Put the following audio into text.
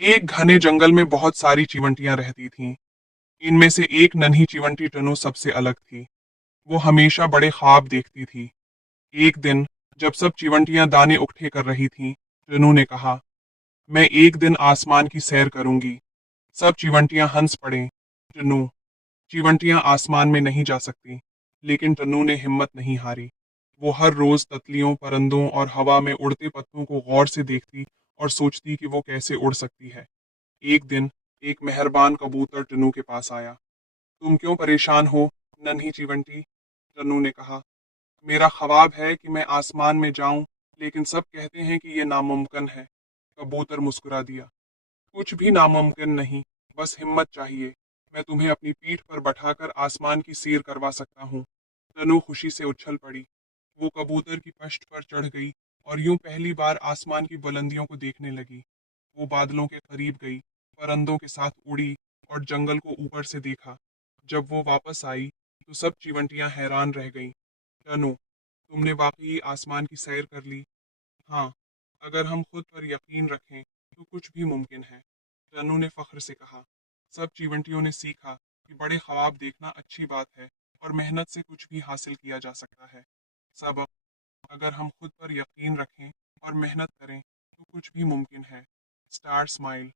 एक घने जंगल में बहुत सारी चिवंटियां रहती थीं। इनमें से एक नन्ही चिवंटी टनू सबसे अलग थी। वो हमेशा बड़े ख्वाब देखती थी। एक दिन जब सब चिवंटियां दाने इकट्ठे कर रही थीं, टनू ने कहा, मैं एक दिन आसमान की सैर करूंगी। सब चिवंटियां हंस पड़े। टनू, चिवंटियां आसमान में नहीं जा सकती। लेकिन टन्नू ने हिम्मत नहीं हारी। वो हर रोज तितलियों, परिंदों और हवा में उड़ते पत्तों को गौर से देखती और सोचती कि वो कैसे उड़ सकती है। एक दिन एक मेहरबान कबूतर टन्नू के पास आया। तुम क्यों परेशान हो, नन्ही चिवंटी? टन्नू ने कहा, मेरा ख्वाब है कि मैं आसमान में जाऊं, लेकिन सब कहते हैं कि ये नामुमकिन है। कबूतर मुस्कुरा दिया, कुछ भी नामुमकिन नहीं, बस हिम्मत चाहिए। मैं तुम्हें अपनी पीठ पर बैठाकर आसमान की सैर करवा सकता हूँ। तनु खुशी से उछल पड़ी। वो कबूतर की पश्त पर चढ़ गई और यूं पहली बार आसमान की बुलंदियों को देखने लगी। वो बादलों के करीब गई, परिंदों के साथ उड़ी और जंगल को ऊपर से देखा। जब वो वापस आई तो सब चिवंटियां हैरान रह गईं। तनु, तुमने वाकई आसमान की सैर कर ली। हाँ, अगर हम खुद पर यकीन रखें तो कुछ भी मुमकिन है, रनू ने फख्र से कहा। सब चीवंटियों ने सीखा कि बड़े ख्वाब देखना अच्छी बात है और मेहनत से कुछ भी हासिल किया जा सकता है। सबक, अगर हम खुद पर यकीन रखें और मेहनत करें तो कुछ भी मुमकिन है। Star smile.